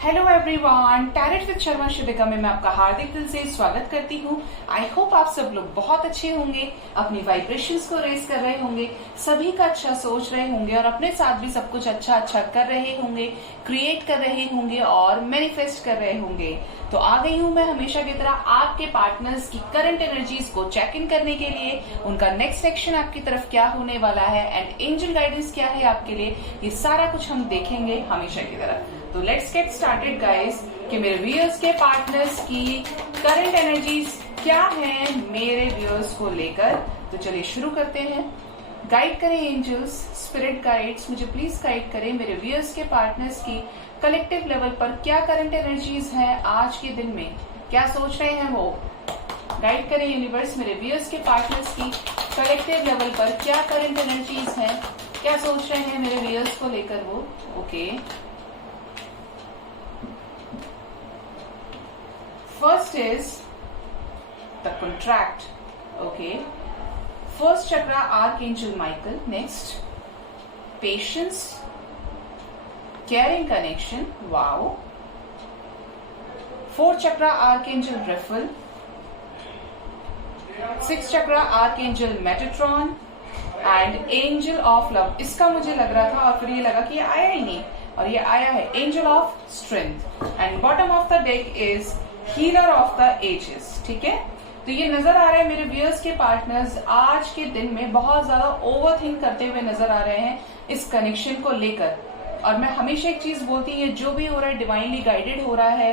Hello everyone, tarot with Sharma Shudika में मैं आपका हार्दिक दिल से स्वागत करती हूँ। आई होप आप सब लोग बहुत अच्छे होंगे, अपनी वाइब्रेशंस को रेज कर रहे होंगे, सभी का अच्छा सोच रहे होंगे और अपने साथ भी सब कुछ अच्छा अच्छा कर रहे होंगे, क्रिएट कर रहे होंगे और मैनिफेस्ट कर रहे होंगे। तो आ गई हूँ मैं हमेशा की तरह आपके पार्टनर्स की करंट एनर्जीज को चेक इन करने के लिए, उनका नेक्स्ट एक्शन आपकी तरफ क्या होने वाला है एंड एंजल गाइडेंस क्या है आपके लिए, ये सारा कुछ हम देखेंगे हमेशा की तरह। तो लेट्स गेट स्टार्टेड गाइस कि मेरे व्यूअर्स के पार्टनर्स की करंट एनर्जीज क्या है मेरे व्यूअर्स को लेकर। तो चलिए शुरू करते हैं। गाइड करें एंजल्स, स्पिरिट गाइड्स, मुझे प्लीज गाइड करें मेरे व्यूअर्स के पार्टनर्स की कलेक्टिव लेवल पर क्या करंट एनर्जीज है आज के दिन में, क्या सोच रहे हैं वो। गाइड करें यूनिवर्स मेरे व्यूअर्स के पार्टनर्स की कलेक्टिव लेवल पर क्या करंट एनर्जीज है, क्या सोच रहे हैं मेरे व्यूअर्स को लेकर वो। Okay, first is the contract. Okay, first chakra Archangel Michael. Next, patience, caring connection. Wow. Fourth chakra Archangel Raphael. Sixth chakra Archangel Metatron and Angel of Love. इसका मुझे लग रहा था और फिर ये लगा कि ये आया ही नहीं और ये आया है Angel of Strength. And bottom of the deck is healer of the ages. ठीक है, तो ये नजर आ रहा है मेरे व्यूअर्स के पार्टनर्स आज के दिन में बहुत ज्यादा ओवर थिंक करते हुए नजर आ रहे हैं इस कनेक्शन को लेकर। और मैं हमेशा एक चीज बोलती हूँ, जो भी हो रहा है डिवाइनली गाइडेड हो रहा है।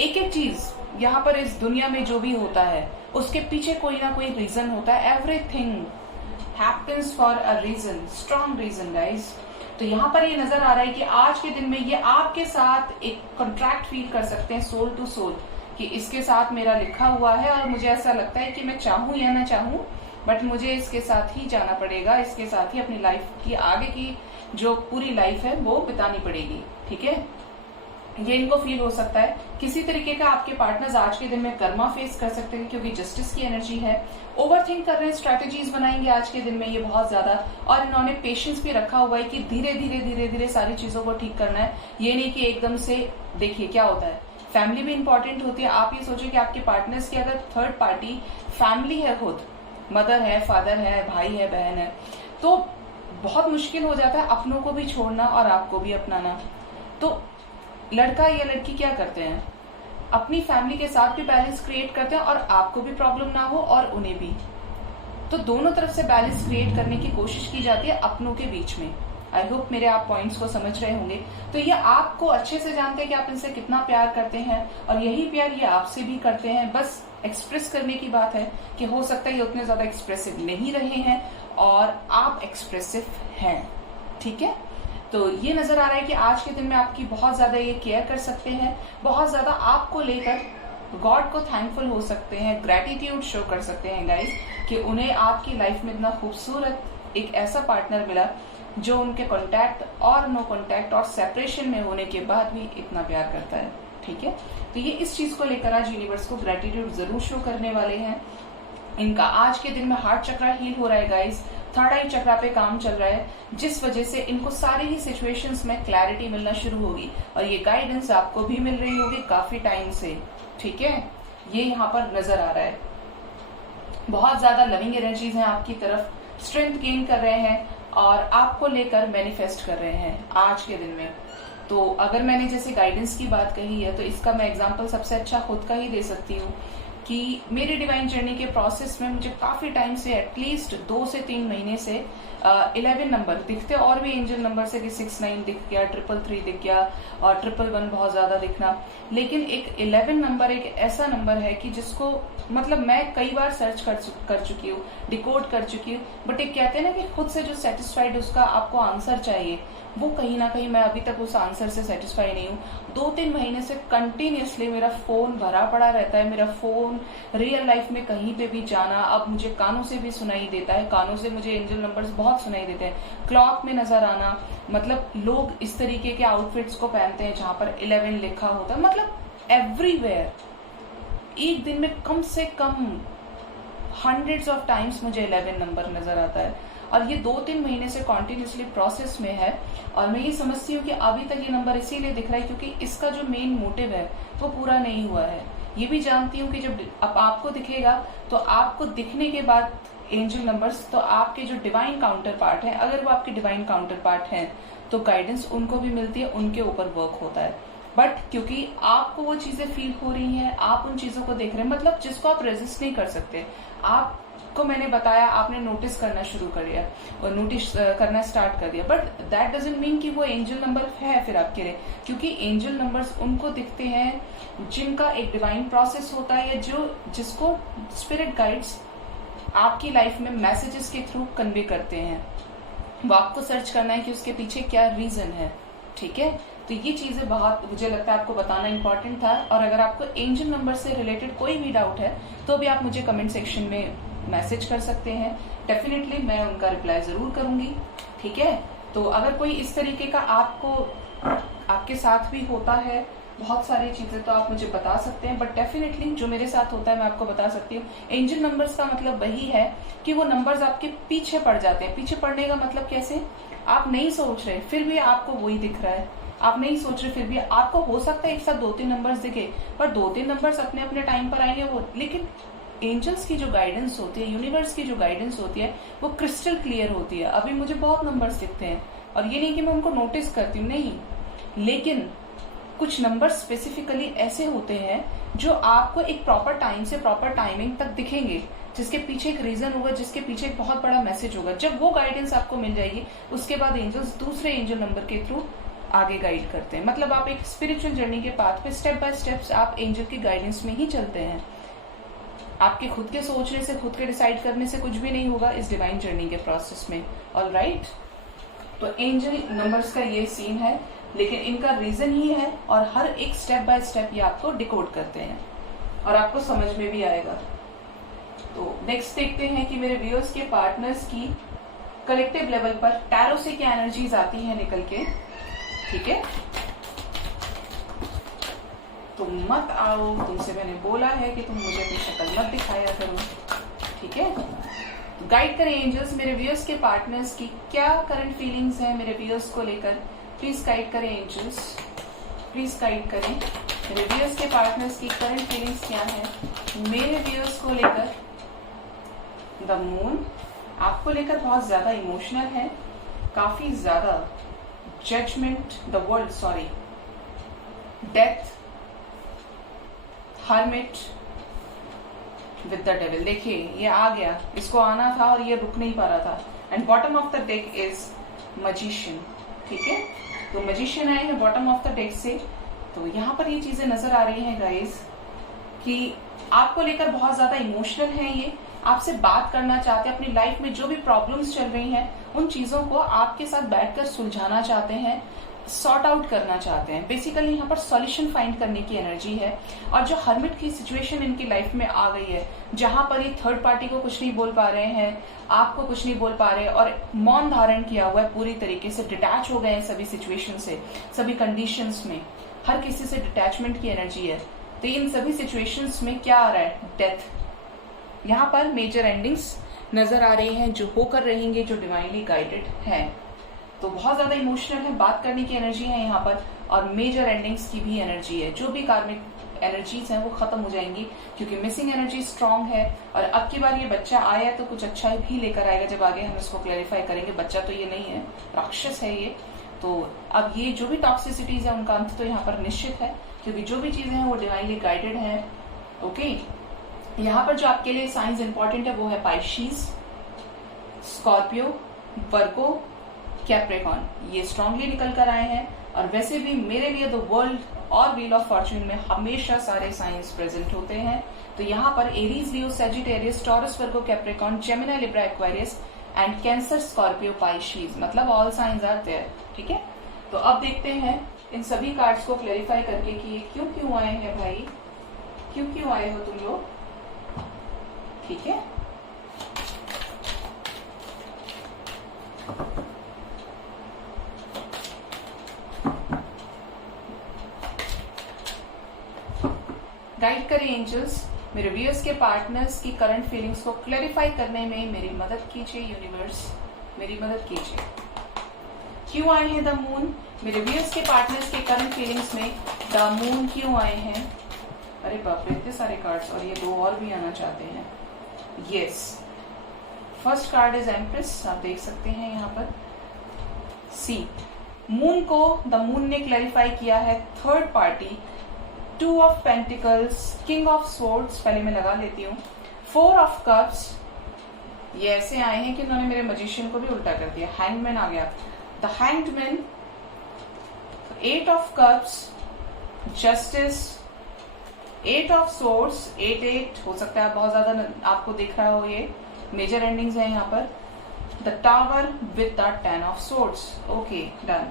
एक एक चीज यहाँ पर इस दुनिया में जो भी होता है उसके पीछे कोई ना कोई रीजन होता है। Everything happens for a reason, strong reason guys. तो यहाँ पर ये नजर आ रहा है कि आज के दिन में ये आपके साथ एक कॉन्ट्रैक्ट फील कर सकते हैं सोल टू सोल कि इसके साथ मेरा लिखा हुआ है और मुझे ऐसा लगता है कि मैं चाहूं या ना चाहूं बट मुझे इसके साथ ही जाना पड़ेगा, इसके साथ ही अपनी लाइफ की आगे की जो पूरी लाइफ है वो बितानी पड़ेगी। ठीक है, ये इनको फील हो सकता है। किसी तरीके का आपके पार्टनर्स आज के दिन में कर्मा फेस कर सकते हैं क्योंकि जस्टिस की एनर्जी है। ओवर थिंक कर रहे हैं, स्ट्रेटेजीज बनाएंगे आज के दिन में ये बहुत ज्यादा, और इन्होंने पेशेंस भी रखा हुआ है कि धीरे धीरे धीरे धीरे सारी चीजों को ठीक करना है। ये नहीं कि एकदम से, देखिए क्या होता है, फैमिली भी इंपॉर्टेंट होती है। आप ये सोचिए कि आपके पार्टनर्स की अगर थर्ड पार्टी फैमिली है, खुद मदर है, फादर है, भाई है, बहन है, तो बहुत मुश्किल हो जाता है अपनों को भी छोड़ना और आपको भी अपनाना। तो लड़का या लड़की क्या करते हैं, अपनी फैमिली के साथ भी बैलेंस क्रिएट करते हैं और आपको भी प्रॉब्लम ना हो और उन्हें भी। तो दोनों तरफ से बैलेंस क्रिएट करने की कोशिश की जाती है अपनों के बीच में। आई होप मेरे आप पॉइंट्स को समझ रहे होंगे। तो ये आपको अच्छे से जानते हैं कि आप इनसे कितना प्यार करते हैं और यही प्यार ये आपसे भी करते हैं। बस एक्सप्रेस करने की बात है कि हो सकता है ये उतने ज्यादा एक्सप्रेसिव नहीं रहे हैं और आप एक्सप्रेसिव हैं। ठीक है, तो ये नजर आ रहा है कि आज के दिन में आपकी बहुत ज्यादा ये केयर कर सकते हैं, बहुत ज्यादा आपको लेकर गॉड को थैंकफुल हो सकते हैं, ग्रेटिट्यूड शो कर सकते हैं गाइस कि उन्हें आपकी लाइफ में इतना खूबसूरत एक ऐसा पार्टनर मिला जो उनके कॉन्टैक्ट और नो कॉन्टैक्ट और सेपरेशन में होने के बाद भी इतना प्यार करता है। ठीक है, तो ये इस चीज को लेकर आज यूनिवर्स को ग्रेटिट्यूड जरूर शो करने वाले हैं। इनका आज के दिन में हार्ट चक्रा हील हो रहा है गाइस, थर्ड आई चक्रा पे काम चल रहा है, जिस वजह से इनको सारी ही सिचुएशंस में क्लैरिटी मिलना शुरू होगी और ये गाइडेंस आपको भी मिल रही होगी काफी टाइम से। ठीक है, ये यहाँ पर नजर आ रहा है। बहुत ज्यादा लविंग एनर्जीज हैं आपकी तरफ, स्ट्रेंथ गेन कर रहे हैं और आपको लेकर मैनिफेस्ट कर रहे हैं आज के दिन में। तो अगर मैंने जैसे गाइडेंस की बात कही है तो इसका मैं एग्जाम्पल सबसे अच्छा खुद का ही दे सकती हूँ कि मेरी डिवाइन जर्नी के प्रोसेस में मुझे काफी टाइम से, एटलीस्ट 2 से 3 महीने से 11 नंबर दिखते और भी एंजल नंबर से कि 69 दिख गया, 333 दिख गया और 111 बहुत ज्यादा दिखना। लेकिन एक 11 नंबर एक ऐसा नंबर है कि जिसको मतलब मैं कई बार सर्च कर चुकी हूँ, डिकोड कर चुकी हूँ, बट एक कहते हैं ना कि खुद से जो सेटिस्फाइड उसका आपको आंसर चाहिए, वो कहीं ना कहीं मैं अभी तक उस आंसर से सेटिस्फाई नहीं हूँ। 2-3 महीने से कंटिन्यूअसली मेरा फोन भरा पड़ा रहता है। मेरा फोन रियल लाइफ में कहीं पे भी जाना, अब मुझे कानों से भी सुनाई देता है, कानों से मुझे एंजल नंबर्स बहुत सुनाई देते हैं। क्लॉक में नजर आना, मतलब लोग इस तरीके के आउटफिट्स को पहनते हैं जहां पर 11 लिखा होता है, मतलब एवरीवेयर। एक दिन में कम से कम हंड्रेड्स ऑफ टाइम्स मुझे 11 नंबर नजर आता है और ये 2-3 महीने से कॉन्टिन्यूसली प्रोसेस में है। और मैं ये समझती हूँ कि अभी तक ये नंबर इसीलिए दिख रहा है क्योंकि इसका जो मेन मोटिव है वो पूरा नहीं हुआ है। ये भी जानती हूँ कि जब अब आपको दिखेगा तो आपको दिखने के बाद एंजल नंबर्स, तो आपके जो डिवाइन काउंटर पार्ट है, अगर वो आपके डिवाइन काउंटर पार्ट हैं तो गाइडेंस उनको भी मिलती है, उनके ऊपर वर्क होता है। बट क्योंकि आपको वो चीजें फील हो रही हैं, आप उन चीजों को देख रहे हैं, मतलब जिसको आप रेजिस्ट नहीं कर सकते, आपको मैंने बताया, आपने नोटिस करना शुरू कर दिया और नोटिस करना स्टार्ट कर दिया, बट दैट डजंट मीन कि वो एंजल नंबर है फिर आपके लिए, क्योंकि एंजल नंबर्स उनको दिखते हैं जिनका एक डिवाइन प्रोसेस होता है, या जिसको स्पिरिट गाइड्स आपकी लाइफ में मैसेजेस के थ्रू कन्वे करते हैं। वो आपको सर्च करना है कि उसके पीछे क्या रीजन है, ठीक है। तो ये चीजें बहुत मुझे लगता है आपको बताना इंपॉर्टेंट था। और अगर आपको एंजल नंबर से रिलेटेड कोई भी डाउट है तो भी आप मुझे कमेंट सेक्शन में मैसेज कर सकते हैं, डेफिनेटली मैं उनका रिप्लाई जरूर करूंगी, ठीक है। तो अगर कोई इस तरीके का आपके साथ भी होता है बहुत सारी चीजें, तो आप मुझे बता सकते हैं, बट डेफिनेटली जो मेरे साथ होता है मैं आपको बता सकती हूँ। एंजल नंबर्स का मतलब वही है कि वो नंबर्स आपके पीछे पड़ जाते हैं। पीछे पड़ने का मतलब कैसे, आप नहीं सोच रहे फिर भी आपको वही दिख रहा है, आप नहीं सोच रहे फिर भी आपको हो सकता है एक साथ 2-3 नंबर्स दिखे, पर 2-3 नंबर्स अपने अपने टाइम पर आएंगे वो, लेकिन एंजल्स की जो गाइडेंस होती है, यूनिवर्स की जो गाइडेंस होती है, वो क्रिस्टल क्लियर होती है। अभी मुझे बहुत नंबर्स दिखते हैं और ये नहीं कि मैं उनको नोटिस करती हूँ, नहीं, लेकिन कुछ नंबर स्पेसिफिकली ऐसे होते हैं जो आपको एक प्रॉपर टाइम से प्रॉपर टाइमिंग तक दिखेंगे, जिसके पीछे एक रीजन होगा, जिसके पीछे एक बहुत बड़ा मैसेज होगा। जब वो गाइडेंस आपको मिल जाएगी, उसके बाद एंजल्स दूसरे एंजल नंबर के थ्रू आगे गाइड करते हैं। मतलब आप एक स्पिरिचुअल जर्नी के पाथ पे स्टेप बाय स्टेप्स आप एंजल की गाइडेंस में ही चलते हैं। आपके खुद के सोचने से, खुद के डिसाइड करने से कुछ भी नहीं होगा इस डिवाइन जर्नी के प्रोसेस में। ऑलराइट, तो एंजल नंबर्स का ये सीन है, लेकिन इनका रीजन ही है और हर एक स्टेप बाय स्टेप ये आपको डिकोड करते हैं और आपको समझ में भी आएगा। तो नेक्स्ट देखते हैं कि मेरे व्यूअर्स के पार्टनर्स की कलेक्टिव लेवल पर टैरो से क्या एनर्जीज आती हैं निकल के, ठीक है। तुम मत आओ, तुमसे मैंने बोला है कि तुम मुझे अपनी शक्ल मत दिखाया करो, ठीक है। गाइड करें एंजल्स मेरे व्यूअर्स के पार्टनर्स की क्या करंट फीलिंग्स हैं मेरे व्यूअर्स को लेकर, प्लीज गाइड करें एंजल्स, प्लीज गाइड करें मेरे व्यूअर्स के पार्टनर्स की करंट फीलिंग्स क्या है मेरे व्यूअर्स को लेकर। द मून आपको लेकर बहुत ज्यादा इमोशनल है, काफी ज्यादा judgement, the world, sorry, death, hermit with the devil. देखिए ये आ गया, इसको आना था और ये रुक नहीं पा रहा था। And bottom of the deck is magician, ठीक है। तो मजिशियन आए हैं बॉटम ऑफ द डेक से। तो यहाँ पर ये चीजें नजर आ रही हैं गाइस कि आपको लेकर बहुत ज्यादा इमोशनल है, ये आपसे बात करना चाहते हैं, अपनी लाइफ में जो भी प्रॉब्लम्स चल रही हैं उन चीजों को आपके साथ बैठकर सुलझाना चाहते हैं, सॉर्ट आउट करना चाहते हैं। बेसिकली यहाँ पर सॉल्यूशन फाइंड करने की एनर्जी है। और जो हर्मिट की सिचुएशन इनकी लाइफ में आ गई है, जहां पर ये थर्ड पार्टी को कुछ नहीं बोल पा रहे हैं, आपको कुछ नहीं बोल पा रहे और मौन धारण किया हुआ है, पूरी तरीके से डिटैच हो गए हैं सभी सिचुएशन से, सभी कंडीशंस में हर किसी से डिटैचमेंट की एनर्जी है। तो इन सभी सिचुएशंस में क्या आ रहा है, डेथ। यहाँ पर मेजर एंडिंग्स नजर आ रही हैं जो होकर रहेंगे, जो डिवाइनली गाइडेड है। तो बहुत ज्यादा इमोशनल है, बात करने की एनर्जी है यहाँ पर, और मेजर एंडिंग्स की भी एनर्जी है। जो भी कार्मिक एनर्जीज हैं वो खत्म हो जाएंगी क्योंकि मिसिंग एनर्जी स्ट्रांग है। और अब की बार ये बच्चा आया तो कुछ अच्छा भी लेकर आएगा, जब आगे हम इसको क्लैरिफाई करेंगे। बच्चा तो ये नहीं है, राक्षस है ये। तो अब ये जो भी टॉक्सिसिटीज है उनका अंत तो यहाँ पर निश्चित है, क्योंकि जो भी चीजें हैं वो डिवाइनली गाइडेड है। ओके, यहाँ पर जो आपके लिए साइंस इंपॉर्टेंट है वो है पाइशीज, स्कॉर्पियो, वर्गो, कैप्रिकॉन। ये स्ट्रांगली निकल कर आए हैं। और वैसे भी मेरे लिए द वर्ल्ड और व्हील ऑफ फॉर्च्यून में हमेशा सारे साइंस प्रेजेंट होते हैं। तो यहाँ पर Aries, Leo, Sagittarius, Taurus, Virgo, Capricorn, Gemini, Libra, Aquarius and Cancer, Scorpio, Pisces, मतलब ऑल साइंस आर देयर, ठीक है। तो अब देखते हैं इन सभी कार्ड्स को क्लैरिफाई करके कि ये क्यों आए हैं भाई, क्यों आए हो तुम लोग, ठीक है। गाइड करें एंजल्स मेरे व्यूअर्स के पार्टनर्स की करंट फीलिंग्स को क्लैरिफाई करने में मेरी मदद कीजिए यूनिवर्स, मेरी मदद कीजिए। क्यों आए हैं द मून? मेरे व्यूअर्स के पार्टनर्स के करंट फीलिंग्स में द मून क्यों आए हैं? अरे बाप रे, इतने सारे कार्ड्स, और ये 2 और भी आना चाहते हैं। Yes, first card is empress, आप देख सकते हैं यहाँ पर। सी, मून को द मून ने क्लैरिफाई किया है third party, 2 of pentacles, king of swords, पहले मैं लगा लेती हूँ, 4 ऑफ कप्स। ये ऐसे आए हैं कि उन्होंने मेरे मजिशियन को भी उल्टा कर दिया, हैंगमैन आ गया, the hangman, 8 of cups, justice, 8 of swords, 8 हो सकता है बहुत ज्यादा आपको दिख रहा हो, ये मेजर एंडिंग्स है यहाँ पर, the tower with the 10 of swords. Okay, done.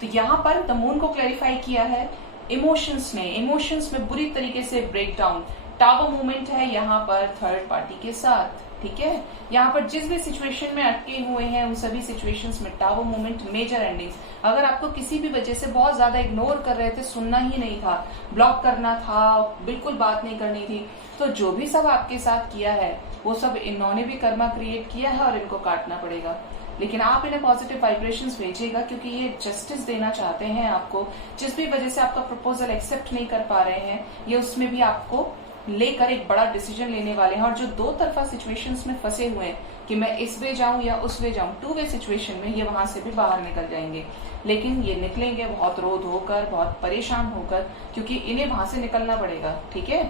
तो यहाँ पर द मून को क्लैरिफाई किया है इमोशंस में बुरी तरीके से ब्रेकडाउन, टावर मूवमेंट है यहाँ पर थर्ड पार्टी के साथ, ठीक है। यहाँ पर जिस भी सिचुएशन में अटके हुए हैं उन सभी सिचुएशंस में टावर मूवमेंट, मेजर एंडिंग्स। अगर आपको किसी भी वजह से बहुत ज्यादा इग्नोर कर रहे थे, सुनना ही नहीं था, ब्लॉक करना था, बिल्कुल बात नहीं करनी थी, तो जो भी सब आपके साथ किया है वो सब इन्होंने भी कर्मा क्रिएट किया है और इनको काटना पड़ेगा। लेकिन आप इन्हें पॉजिटिव वाइब्रेशंस भेजिएगा, क्योंकि ये जस्टिस देना चाहते हैं आपको। जिस भी वजह से आपका प्रपोजल एक्सेप्ट नहीं कर पा रहे हैं, ये उसमें भी आपको लेकर एक बड़ा डिसीजन लेने वाले हैं। और जो 2 तरफा सिचुएशंस में फंसे हुए हैं कि मैं इस वे जाऊं या उस वे जाऊं, 2 वे सिचुएशन में, ये वहां से भी बाहर निकल जाएंगे। लेकिन ये निकलेंगे बहुत रोध होकर, बहुत परेशान होकर, क्योंकि इन्हें वहां से निकलना पड़ेगा, ठीक है।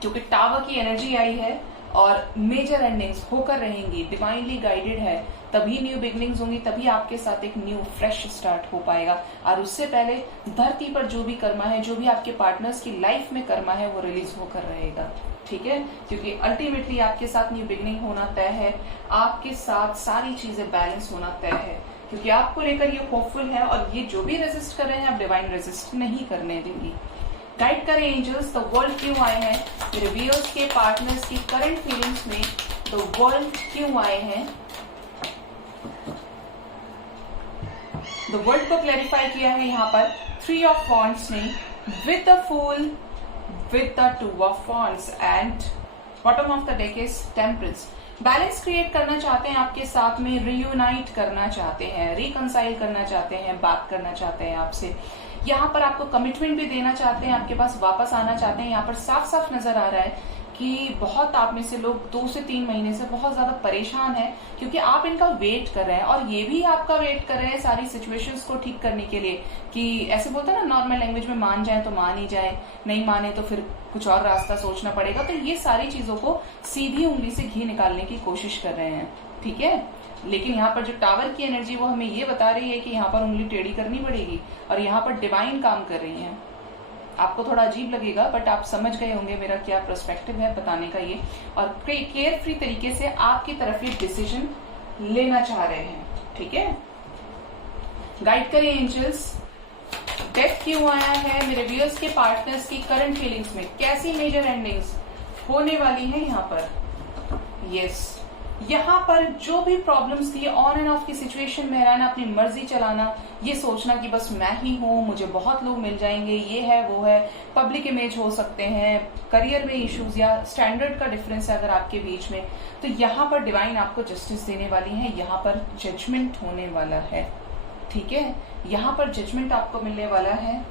क्योंकि टावर की एनर्जी आई है और मेजर एंडिंग्स होकर रहेंगी, डिवाइनली गाइडेड है, तभी न्यू बिगनिंग्स होंगी, तभी आपके साथ एक न्यू फ्रेश स्टार्ट हो पाएगा। और उससे पहले धरती पर जो भी कर्मा है, जो भी आपके पार्टनर्स की लाइफ में कर्मा है, वो रिलीज होकर रहेगा, ठीक है। क्योंकि अल्टीमेटली आपके साथ न्यू बिगनिंग होना तय है, आपके साथ सारी चीजें बैलेंस होना तय है, क्योंकि आपको लेकर ये होपफुल है। और ये जो भी रेजिस्ट कर रहे हैं, आप डिवाइन रेजिस्ट नहीं करने देंगी। गाइड करें एंजल्स, द वर्ल्ड क्यों आए हैं? मेरे व्यूअर्स के पार्टनर्स की करंट फीलिंग्स में द वर्ल्ड क्यों आए हैं? द वर्ल्ड को क्लैरिफाई किया है यहाँ पर 3 ऑफ वॉन्ड्स ने, with the fool, with the 2 of wands, and bottom of the deck is temperance. Balance create करना चाहते हैं आपके साथ में, रियूनाइट करना चाहते हैं, रिकंसाइल करना चाहते हैं, बात करना चाहते हैं आपसे। यहाँ पर आपको कमिटमेंट भी देना चाहते हैं, आपके पास वापस आना चाहते हैं। यहाँ पर साफ साफ नजर आ रहा है कि बहुत आप में से लोग 2 से 3 महीने से बहुत ज्यादा परेशान हैं, क्योंकि आप इनका वेट कर रहे हैं और ये भी आपका वेट कर रहे हैं सारी सिचुएशंस को ठीक करने के लिए। कि ऐसे बोलते हैं ना नॉर्मल लैंग्वेज में, मान जाए तो मान ही जाए, नहीं माने तो फिर कुछ और रास्ता सोचना पड़ेगा। तो ये सारी चीजों को सीधी उंगली से घी निकालने की कोशिश कर रहे हैं, ठीक है। लेकिन यहाँ पर जो टावर की एनर्जी वो हमें ये बता रही है कि यहाँ पर उंगली टेढ़ी करनी पड़ेगी, और यहाँ पर डिवाइन काम कर रही है। आपको थोड़ा अजीब लगेगा, बट आप समझ गए होंगे मेरा क्या पर्सपेक्टिव है बताने का ये, और केयर फ्री तरीके से आपकी तरफ ये डिसीजन लेना चाह रहे हैं, ठीक है। गाइड करें एंजल्स, डेथ क्यों आया है? मेरे व्यूअर्स के पार्टनर्स की करंट फीलिंग्स में कैसी मेजर एंडिंग्स होने वाली है यहाँ पर? यस, यहाँ पर जो भी प्रॉब्लम्स थी, ऑन एंड ऑफ की सिचुएशन में रहना, अपनी मर्जी चलाना, ये सोचना कि बस मैं ही हूँ, मुझे बहुत लोग मिल जाएंगे, ये है वो है, पब्लिक इमेज हो सकते हैं, करियर में इश्यूज या स्टैंडर्ड का डिफरेंस है अगर आपके बीच में, तो यहाँ पर डिवाइन आपको जस्टिस देने वाली है। यहाँ पर जजमेंट होने वाला है, ठीक है। यहाँ पर जजमेंट आपको मिलने वाला है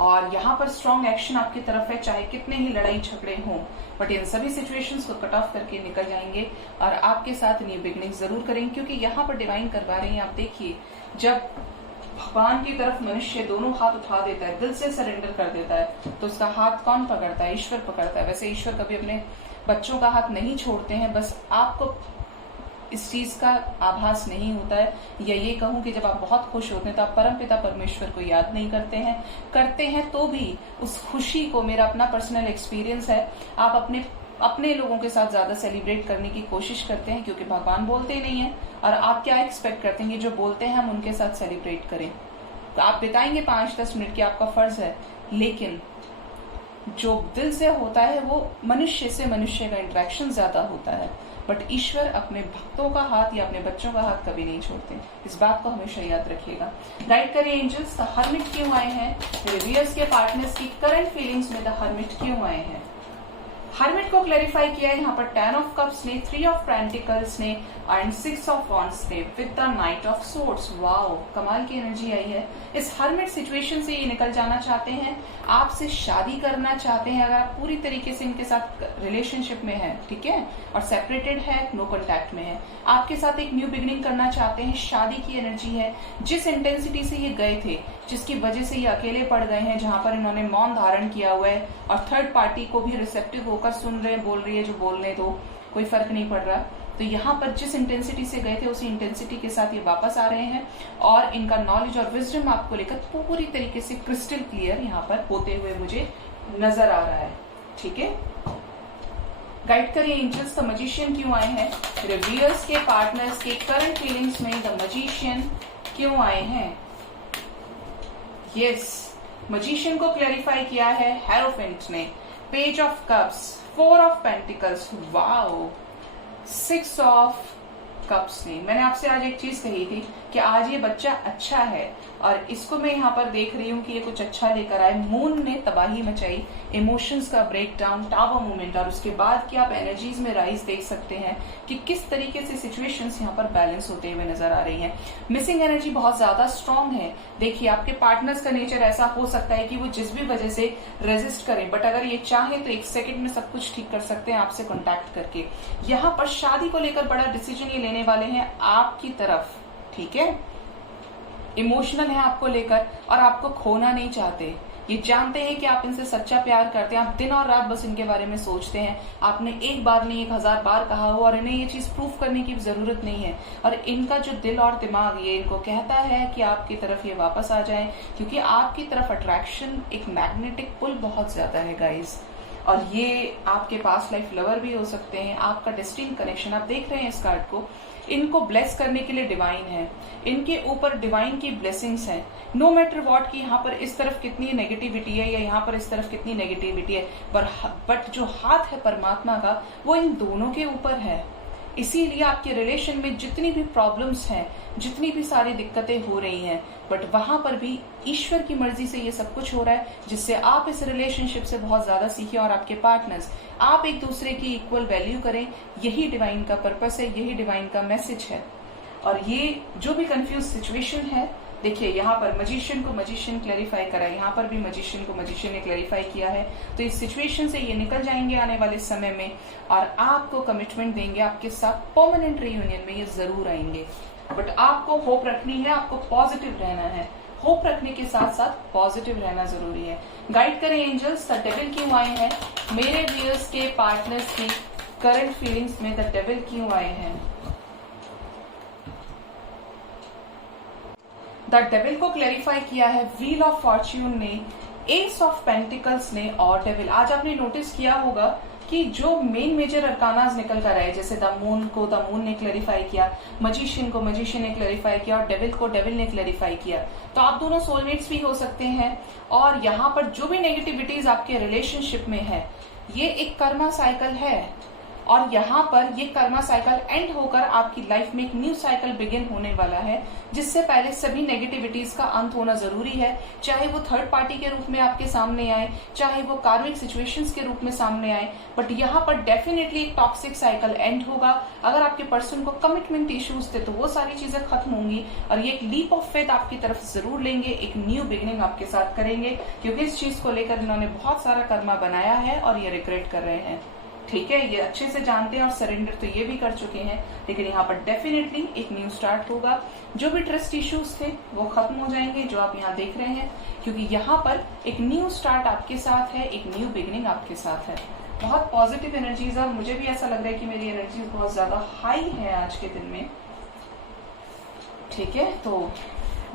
और यहाँ पर स्ट्रॉन्ग एक्शन आपकी तरफ है, चाहे कितने ही लड़ाई झगड़े हों, बट इन सभी सिचुएशंस को कट ऑफ करके निकल जाएंगे और आपके साथ न्यू बिगनिंग जरूर करेंगे, क्योंकि यहाँ पर डिवाइन करवा रहे हैं। आप देखिए, जब भगवान की तरफ मनुष्य दोनों हाथ उठा देता है, दिल से सरेंडर कर देता है, तो उसका हाथ कौन पकड़ता है? ईश्वर पकड़ता है। वैसे ईश्वर कभी अपने बच्चों का हाथ नहीं छोड़ते हैं, बस आपको इस चीज का आभास नहीं होता है, या ये कहूं कि जब आप बहुत खुश होते हैं तो आप परमपिता परमेश्वर को याद नहीं करते हैं तो भी उस खुशी को, मेरा अपना पर्सनल एक्सपीरियंस है, आप अपने लोगों के साथ ज्यादा सेलिब्रेट करने की कोशिश करते हैं, क्योंकि भगवान बोलते ही नहीं है। और आप क्या एक्सपेक्ट करते हैं कि जो बोलते हैं हम उनके साथ सेलिब्रेट करें? तो आप बिताएंगे 5-10 मिनट की, आपका फर्ज है, लेकिन जो दिल से होता है वो मनुष्य से मनुष्य का इंटरेक्शन ज्यादा होता है, बट ईश्वर अपने भक्तों का हाथ या अपने बच्चों का हाथ कभी नहीं छोड़ते। इस बात को हमेशा याद रखिएगा। गाइड करिए एंजल्स, द हर्मिट क्यों आए हैं? मेरे व्यूअर्स के पार्टनर्स की करंट फीलिंग्स में द हर्मिट क्यों आए हैं? हर्मिट को क्लैरिफाई किया है यहाँ पर 10 ऑफ कप्स ने, 3 ऑफ पेंटिकल्स ने एंड 6 ऑफ वॉन्ड्स ने with the night of swords. Wow, कमाल की एनर्जी आई है। इस हर्मिट सिचुएशन से ये निकल जाना चाहते हैं, आपसे शादी करना चाहते हैं अगर आप पूरी तरीके से इनके साथ रिलेशनशिप में है, ठीक है, और सेपरेटेड है, नो कॉन्टैक्ट में है, आपके साथ एक न्यू बिगिनिंग करना चाहते हैं, शादी की एनर्जी है। जिस इंटेंसिटी से ये गए थे, जिसकी वजह से ये अकेले पड़ गए हैं, जहां पर इन्होंने मौन धारण किया हुआ है और थर्ड पार्टी को भी रिसेप्टिव होकर सुन रहे हैं, बोल रही है जो बोलने दो, कोई फर्क नहीं पड़ रहा। तो यहाँ पर जिस इंटेंसिटी से गए थे उसी इंटेंसिटी के साथ ये वापस आ रहे हैं और इनका नॉलेज और विजडम आपको लेकर पूरी तरीके से क्रिस्टल क्लियर यहाँ पर होते हुए मुझे नजर आ रहा है, ठीक है। गाइड करिए एंजल्स, द मजिशियन क्यों आए हैं, मेरे व्यूअर्स के पार्टनर्स के करंट फीलिंग्स में द मजिशियन क्यों आए हैं। यस, मजिशियन को क्लैरिफाई किया है हेरोफेंट ने, page of cups, 4 of pentacles, wow, 6 of cups ने। मैंने आपसे आज एक चीज कही थी कि आज ये बच्चा अच्छा है और इसको मैं यहाँ पर देख रही हूँ कि ये कुछ अच्छा लेकर आए। मून ने तबाही मचाई, इमोशंस का ब्रेकडाउन, टावर मूवमेंट, और उसके बाद की आप एनर्जीज में राइज देख सकते हैं कि किस तरीके से सिचुएशंस यहाँ पर बैलेंस होते हुए नजर आ रही हैं। मिसिंग एनर्जी बहुत ज्यादा स्ट्रांग है। देखिए, आपके पार्टनर्स का नेचर ऐसा हो सकता है कि वो जिस भी वजह से रेजिस्ट करें, बट अगर ये चाहे तो 1 सेकंड में सब कुछ ठीक कर सकते हैं आपसे कॉन्टैक्ट करके। यहाँ पर शादी को लेकर बड़ा डिसीजन ये लेने वाले हैं आपकी तरफ, ठीक है। इमोशनल है आपको लेकर और आपको खोना नहीं चाहते। ये जानते हैं कि आप इनसे सच्चा प्यार करते हैं, आप दिन और रात बस इनके बारे में सोचते हैं। आपने एक बार नहीं 1000 बार कहा हो और इन्हें ये चीज प्रूव करने की जरूरत नहीं है। और इनका जो दिल और दिमाग ये इनको कहता है कि आपकी तरफ ये वापस आ जाएं, क्योंकि आपकी तरफ अट्रैक्शन, एक मैग्नेटिक पुल बहुत ज्यादा है गाइस। और ये आपके पास लाइफ लवर भी हो सकते हैं, आपका डेस्टिनी कनेक्शन। आप देख रहे हैं इस कार्ड को, इनको ब्लेस करने के लिए डिवाइन है, इनके ऊपर डिवाइन की ब्लेसिंग्स हैं। नो मैटर व्हाट की यहाँ पर इस तरफ कितनी नेगेटिविटी है या यहाँ पर इस तरफ कितनी नेगेटिविटी है, बट जो हाथ है परमात्मा का वो इन दोनों के ऊपर है। इसीलिए आपके रिलेशन में जितनी भी प्रॉब्लम्स हैं, जितनी भी सारी दिक्कतें हो रही हैं, बट वहां पर भी ईश्वर की मर्जी से ये सब कुछ हो रहा है, जिससे आप इस रिलेशनशिप से बहुत ज्यादा सीखें और आपके पार्टनर्स, आप एक दूसरे की इक्वल वैल्यू करें। यही डिवाइन का पर्पस है, यही डिवाइन का मैसेज है। और ये जो भी कंफ्यूज सिचुएशन है, देखिए यहाँ पर मजिशियन को मजिशियन क्लैरिफाई करा है, यहाँ पर भी मजिशियन को मजिशियन ने क्लैरिफाई किया है। तो इस सिचुएशन से ये निकल जाएंगे आने वाले समय में और आपको कमिटमेंट देंगे, आपके साथ परमानेंट रियूनियन में ये जरूर आएंगे। बट आपको होप रखनी है, आपको पॉजिटिव रहना है। होप रखने के साथ साथ पॉजिटिव रहना जरूरी है। गाइड करें एंजल्स, द डेविल क्यों आए हैं, मेरे व्यूअर्स के पार्टनर्स की करंट फीलिंग्स में द डेविल क्यों आए हैं। द डेविल को क्लैरिफाई किया है व्हील ऑफ फॉर्च्यून ने, एस ऑफ पेंटिकल्स ने और डेविल। आज आपने नोटिस किया होगा कि जो मेन मेजर अरकानाज निकल कर आए, जैसे द मून को द मून ने क्लैरिफाई किया, मजिशियन को मजिशियन ने क्लैरिफाई किया और डेविल को डेविल ने क्लैरिफाई किया। तो आप दोनों सोलमेट्स भी हो सकते हैं। और यहाँ पर जो भी नेगेटिविटीज आपके रिलेशनशिप में है, ये एक कर्मा साइकिल है और यहाँ पर ये कर्मा साइकिल एंड होकर आपकी लाइफ में एक न्यू साइकिल बिगिन होने वाला है, जिससे पहले सभी नेगेटिविटीज का अंत होना जरूरी है। चाहे वो थर्ड पार्टी के रूप में आपके सामने आए, चाहे वो कार्मिक सिचुएशंस के रूप में सामने आए, बट यहाँ पर डेफिनेटली एक टॉक्सिक साइकिल एंड होगा। अगर आपके पर्सन को कमिटमेंट इश्यूज थे तो वो सारी चीजें खत्म होंगी और ये एक लीप ऑफ फेथ आपकी तरफ जरूर लेंगे, एक न्यू बिगिनिंग आपके साथ करेंगे, क्योंकि इस चीज को लेकर इन्होंने बहुत सारा कर्मा बनाया है और ये रिग्रेट कर रहे हैं। ठीक है, ये अच्छे से जानते हैं और सरेंडर तो ये भी कर चुके हैं, लेकिन यहाँ पर डेफिनेटली एक न्यू स्टार्ट होगा। जो भी ट्रस्ट इश्यूज थे वो खत्म हो जाएंगे, जो आप यहाँ देख रहे हैं, क्योंकि यहाँ पर एक न्यू स्टार्ट आपके साथ है, एक न्यू बिगिनिंग आपके साथ है। बहुत पॉजिटिव एनर्जीज और मुझे भी ऐसा लग रहा है कि मेरी एनर्जीज बहुत ज्यादा हाई है आज के दिन में। ठीक है, तो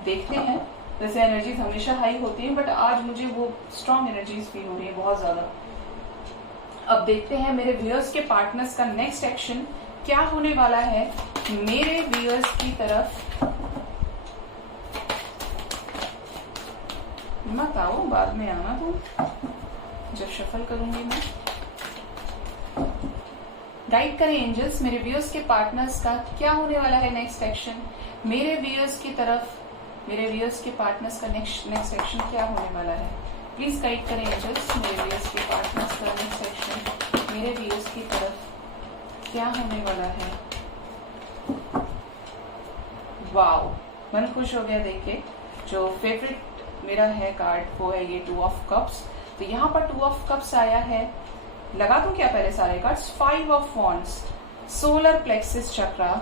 देखते हैं। वैसे एनर्जीज हमेशा हाई होती है, बट आज मुझे वो स्ट्रॉन्ग एनर्जीज फील हो रही है बहुत ज्यादा। अब देखते हैं मेरे व्यूअर्स के पार्टनर्स का नेक्स्ट एक्शन क्या होने वाला है मेरे व्यूअर्स की तरफ। मत आओ, बाद में आना तुम, जब शफल करूंगी मैं। गाइड करें एंजल्स, मेरे व्यूअर्स के पार्टनर्स का क्या होने वाला है नेक्स्ट एक्शन मेरे व्यूअर्स की तरफ। मेरे व्यूअर्स के पार्टनर्स का नेक्स्ट एक्शन क्या होने वाला है, प्लीज गाइड करें एंजल्स, मेरे व्यूअर्स के पार्टनर्स का नेक्स्ट एक्शन। मेरे व्यूअर्स की तरफ क्या होने वाला है। वाओ, मन खुश हो गया देख के। जो फेवरेट मेरा है कार्ड वो है ये 2 ऑफ कप्स। तो यहाँ पर 2 ऑफ कप्स आया है। लगा दूं क्या पहले सारे cards? 5 of wands, solar plexus chakra,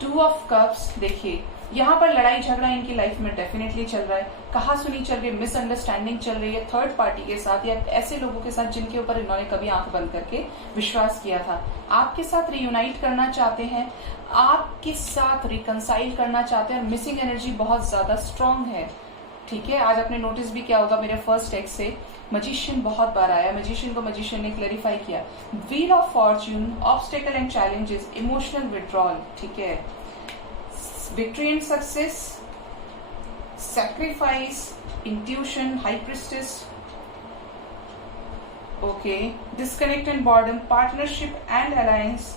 2 of cups. देखिए यहाँ पर लड़ाई झगड़ा इनकी लाइफ में डेफिनेटली चल रहा है, कहा सुनी चल रही है, मिसअंडरस्टैंडिंग चल रही है थर्ड पार्टी के साथ या ऐसे लोगों के साथ जिनके ऊपर इन्होंने कभी आंख बंद करके विश्वास किया था। आपके साथ रियूनाइट करना चाहते हैं, आपके साथ रिकंसाइल करना चाहते हैं। मिसिंग एनर्जी बहुत ज्यादा स्ट्रांग है, ठीक है। आज आपने नोटिस भी किया होगा मेरे फर्स्ट टेक्स्ट से मजिशियन बहुत बार आया। मजिशियन को मजिशियन ने क्लैरिफाई किया। Wheel of Fortune, obstacle and challenges, emotional withdrawal, ठीक है। Victory and success, sacrifice, intuition, high priestess, okay, disconnect and boredom, partnership and alliance,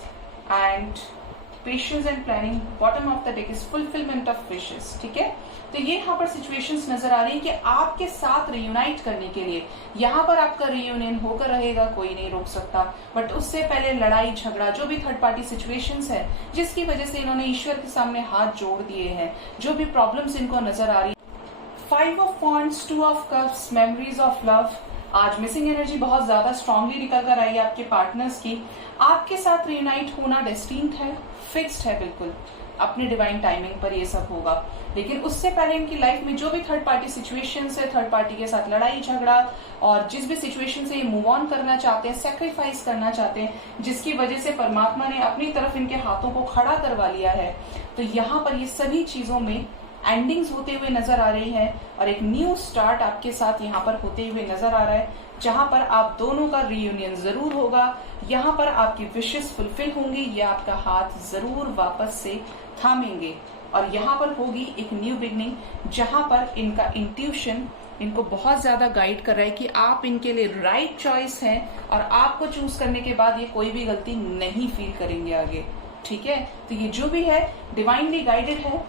and patience and planning. Bottom of the deck is fulfillment of wishes, ठीक है। तो ये यहाँ पर situations नजर आ रही है कि आपके साथ रियूनाइट करने के लिए यहाँ पर आपका रियूनियन होकर रहेगा, कोई नहीं रोक सकता। बट उससे पहले लड़ाई झगड़ा, जो भी थर्ड पार्टी सिचुएशंस है जिसकी वजह से इन्होंने ईश्वर के सामने हाथ जोड़ दिए हैं, जो भी प्रॉब्लम्स इनको नजर आ रही है। 5 of wands, 2 of cups, memories of love. आज मिसिंग एनर्जी बहुत ज्यादा स्ट्रांगली निकल कर आई है आपके पार्टनर्स की। आपके साथ रियूनाइट होना डेस्टिन्ड है, फिक्स्ड है बिल्कुल, अपनी डिवाइन टाइमिंग पर ये सब होगा। लेकिन उससे पहले इनकी लाइफ में जो भी थर्ड पार्टी सिचुएशंस है, थर्ड पार्टी के साथ लड़ाई झगड़ा और जिस भी सिचुएशन से ये मूव ऑन करना चाहते हैं, सेक्रीफाइस करना चाहते हैं, जिसकी वजह से परमात्मा ने अपनी तरफ इनके हाथों को खड़ा करवा लिया है, तो यहाँ पर ये सभी चीजों में एंडिंग्स होते हुए नजर आ रही है और एक न्यू स्टार्ट आपके साथ यहाँ पर होते हुए नजर आ रहा है, जहां पर आप दोनों का रियूनियन जरूर होगा। यहाँ पर आपकी विशेस फुलफिल होंगी, ये आपका हाथ जरूर वापस से थामेंगे और यहाँ पर होगी एक न्यू बिगनिंग, जहां पर इनका इंट्यूशन इनको बहुत ज्यादा गाइड कर रहा है कि आप इनके लिए राइट चॉइस हैं और आपको चूज करने के बाद ये कोई भी गलती नहीं फील करेंगे आगे, ठीक है। तो ये जो भी है डिवाइनली गाइडेड है,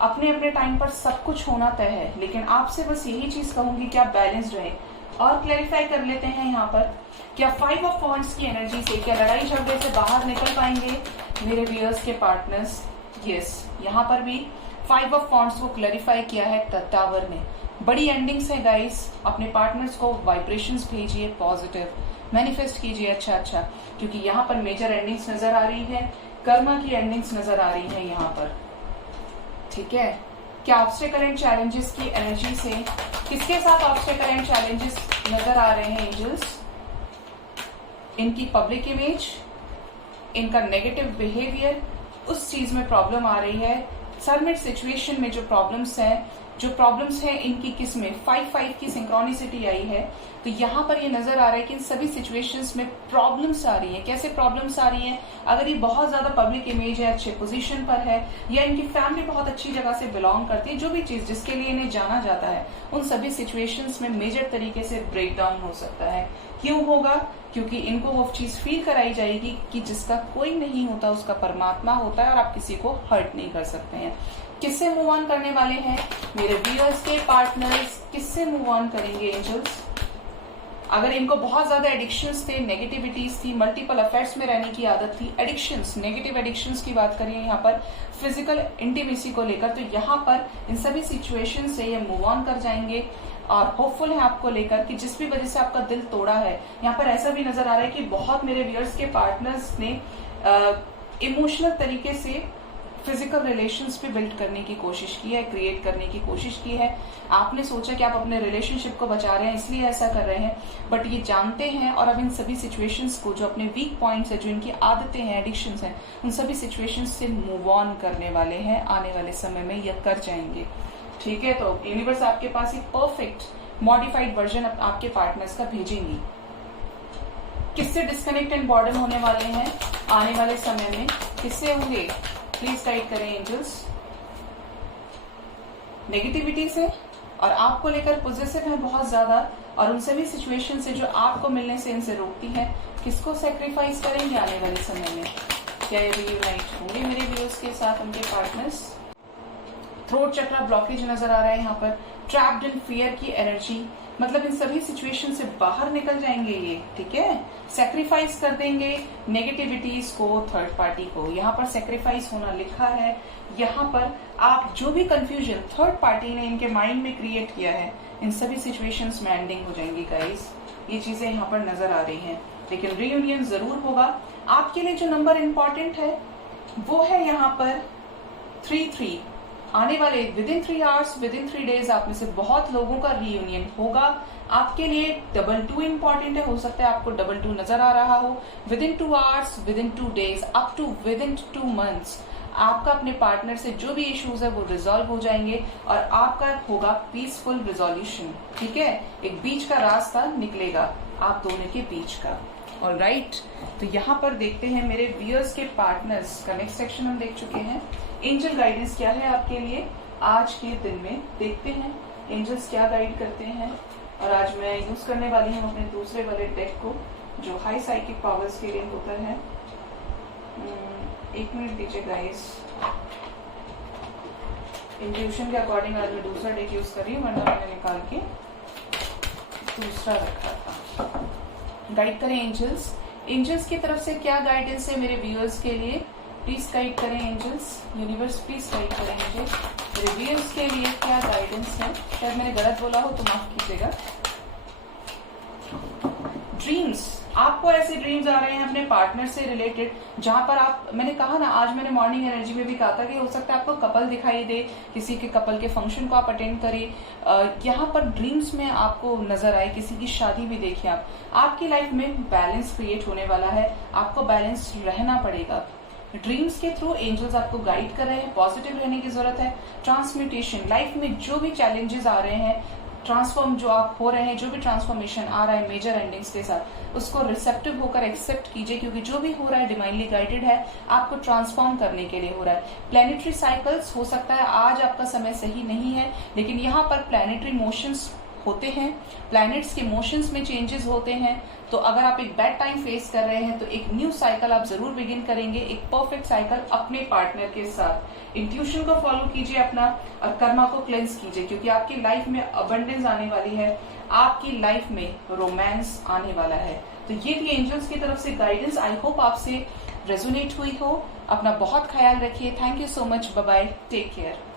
अपने अपने टाइम पर सब कुछ होना तय है, लेकिन आपसे बस यही चीज कहूंगी कि आप बैलेंस्ड रहे। और क्लैरिफाई कर लेते हैं यहाँ पर, क्या 5 ऑफ वॉन्ड्स की एनर्जी से क्या लड़ाई झगड़े से बाहर निकल पाएंगे मेरे व्यूअर्स के पार्टनर्स? यस, यहाँ पर भी 5 ऑफ वॉन्ड्स को क्लैरिफाई किया है टावर ने। बड़ी एंडिंग्स है गाइस, अपने पार्टनर्स को वाइब्रेशंस भेजिए, पॉजिटिव मैनिफेस्ट कीजिए अच्छा, क्योंकि यहाँ पर मेजर एंडिंग्स नजर आ रही है, कर्मा की एंडिंग्स नजर आ रही है यहाँ पर, ठीक है। क्या ऑब्स्टेकल एंड चैलेंजेस की एनर्जी से किसके साथ ऑब्स्टेकल एंड चैलेंजेस नजर आ रहे हैं एंजल्स? इनकी पब्लिक इमेज, इनका नेगेटिव बिहेवियर, उस चीज में प्रॉब्लम आ रही है। सरमिट सिचुएशन में जो प्रॉब्लम्स हैं इनकी किसमें 5-5 की सिंक्रोनिसिटी आई है, तो यहाँ पर ये नजर आ रहा है कि इन सभी सिचुएशंस में प्रॉब्लम्स आ रही है। कैसे प्रॉब्लम्स आ रही है? अगर ये बहुत ज्यादा पब्लिक इमेज है, अच्छे पोजीशन पर है, या इनकी फैमिली बहुत अच्छी जगह से बिलोंग करती है, जो भी चीज जिसके लिए इन्हें जाना जाता है, उन सभी सिचुएशंस में मेजर तरीके से ब्रेक डाउन हो सकता है। क्यों होगा? क्योंकि इनको वो चीज फील कराई जाएगी कि जिसका कोई नहीं होता उसका परमात्मा होता है और आप किसी को हर्ट नहीं कर सकते हैं। किससे मूव ऑन करने वाले हैं मेरे व्यूअर्स के पार्टनर्स? किससे मूव ऑन करेंगे एंजल्स? अगर इनको बहुत ज्यादा एडिक्शंस थे, नेगेटिविटीज थी, मल्टीपल अफेयर्स में रहने की आदत थी, एडिक्शंस, नेगेटिव एडिक्शंस की बात करिए यहाँ पर फिजिकल इंटीमेसी को लेकर, तो यहाँ पर इन सभी सिचुएशन से ये मूव ऑन कर जाएंगे और होपफुल है आपको लेकर कि जिस भी वजह से आपका दिल तोड़ा है। यहाँ पर ऐसा भी नजर आ रहा है कि बहुत मेरे व्यूअर्स के पार्टनर्स ने इमोशनल तरीके से फिजिकल रिलेशंस पे बिल्ड करने की कोशिश की है, क्रिएट करने की कोशिश की है। आपने सोचा कि आप अपने रिलेशनशिप को बचा रहे हैं इसलिए ऐसा कर रहे हैं, बट ये जानते हैं और अब इन सभी सिचुएशंस को, जो अपने वीक पॉइंट्स है, जो इनकी आदतें हैं, एडिक्शंस हैं, उन सभी सिचुएशंस से मूव ऑन करने वाले हैं। आने वाले समय में यह कर जाएंगे, ठीक है। तो यूनिवर्स आपके पास एक परफेक्ट मॉडिफाइड वर्जन आपके पार्टनर्स का भेजेंगी। किससे डिस्कनेक्ट एंड बॉर्डन होने वाले हैं आने वाले समय में? किससे होंगे? प्लीज गाइड करें एंजल्स। नेगेटिविटी से और आपको लेकर पॉजिटिव है बहुत ज्यादा, और उन सभी सिचुएशन से जो आपको मिलने से इनसे रोकती है। किसको सेक्रीफाइस करेंगे आने वाले समय में? क्या ये रियूनाइट होंगे मेरे व्यूअर्स के साथ उनके पार्टनर्स? थ्रोट चक्रा ब्लॉकेज नजर आ रहा है यहाँ पर, ट्रैप्ड इन फियर की एनर्जी। मतलब इन सभी सिचुएशन से बाहर निकल जाएंगे ये, ठीक है। सेक्रीफाइस कर देंगे नेगेटिविटीज को, थर्ड पार्टी को। यहाँ पर सेक्रीफाइस होना लिखा है। यहाँ पर आप जो भी कंफ्यूजन थर्ड पार्टी ने इनके माइंड में क्रिएट किया है, इन सभी सिचुएशंस में एंडिंग हो जाएंगी गाइस। ये चीजें यहाँ पर नजर आ रही हैं, लेकिन रियूनियन जरूर होगा। आपके लिए जो नंबर इंपॉर्टेंट है वो है यहाँ पर 3-3। आने वाले विदिन 3 आवर्स, विदिन 3 डेज आप में से बहुत लोगों का रीयूनियन होगा। आपके लिए 2-2 इंपॉर्टेंट है। हो सकता है आपको 2-2 नजर आ रहा हो। Within 2 hours, within 2 days, up to within 2 months आपका अपने पार्टनर से जो भी इश्यूज है वो रिजॉल्व हो जाएंगे और आपका होगा पीसफुल रिजोल्यूशन, ठीक है। एक बीच का रास्ता निकलेगा आप दोनों के बीच का। ऑलराइट, तो यहाँ पर देखते हैं मेरे व्यूअर्स के पार्टनर्स का नेक्स्ट सेक्शन हम देख चुके हैं। एंजल गाइडेंस क्या है आपके लिए आज के दिन में, देखते हैं एंजल्स क्या गाइड करते हैं। और आज मैं यूज करने वाली हूँ अपने दूसरे वाले डेक को जो हाई साइकिक पावर्स के लिए होता है। 1 मिनट दीजिए गाइस। इंट्यूशन के अकॉर्डिंग आज मैं दूसरा डेक यूज कर रही हूँ, वरना मैंने निकाल के दूसरा रखा था। गाइड करें एंजल्स। एंजल्स की तरफ से क्या गाइडेंस है मेरे व्यूअर्स के लिए, प्लीज गाइड करें एंजल्स। यूनिवर्स प्लीज गाइड करें मुझे, मेरे व्यूअर्स के लिए क्या गाइडेंस है। शायद मैंने गलत बोला हो तो माफ कीजिएगा। ड्रीम्स, आपको ऐसे ड्रीम्स आ रहे हैं अपने पार्टनर से रिलेटेड, जहां पर आप, मैंने कहा ना आज मैंने मॉर्निंग एनर्जी में भी कहा था कि हो सकता है आपको कपल दिखाई दे, किसी के कपल के फंक्शन को आप अटेंड करें। यहाँ पर ड्रीम्स में आपको नजर आए किसी की शादी भी देखिए आप। आपकी लाइफ में बैलेंस क्रिएट होने वाला है, आपको बैलेंस रहना पड़ेगा। ड्रीम्स के थ्रू एंजल्स आपको गाइड कर रहे हैं, पॉजिटिव रहने की जरूरत है। ट्रांसम्यूटेशन, लाइफ में जो भी चैलेंजेस आ रहे हैं, ट्रांसफॉर्म जो आप हो रहे हैं, जो भी ट्रांसफॉर्मेशन आ रहा है मेजर एंडिंग्स के साथ, उसको रिसेप्टिव होकर एक्सेप्ट कीजिए, क्योंकि जो भी हो रहा है डिवाइनली गाइडेड है, आपको ट्रांसफॉर्म करने के लिए हो रहा है। प्लैनेटरी साइकिल्स, हो सकता है आज आपका समय सही नहीं है, लेकिन यहाँ पर प्लैनेटरी मोशंस होते हैं, प्लैनेट्स के मोशंस में चेंजेस होते हैं। तो अगर आप एक बैड टाइम फेस कर रहे हैं तो एक न्यू साइकिल आप जरूर बिगिन करेंगे, एक परफेक्ट साइकिल अपने पार्टनर के साथ। इंट्यूशन को फॉलो कीजिए अपना और कर्मा को क्लेंस कीजिए, क्योंकि आपकी लाइफ में अबंडेंस आने वाली है, आपकी लाइफ में रोमांस आने वाला है। तो ये थी एंजल्स की तरफ से गाइडेंस। आई होप आपसे रेजोनेट हुई हो। अपना बहुत ख्याल रखिए। Thank you so much. Bye bye, take care.